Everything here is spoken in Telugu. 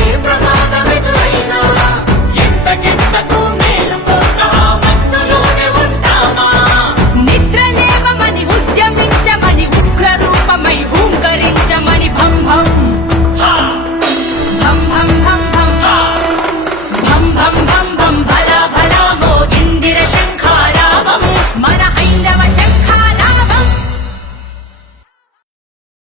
ఏ ప్రమాదమితులైనా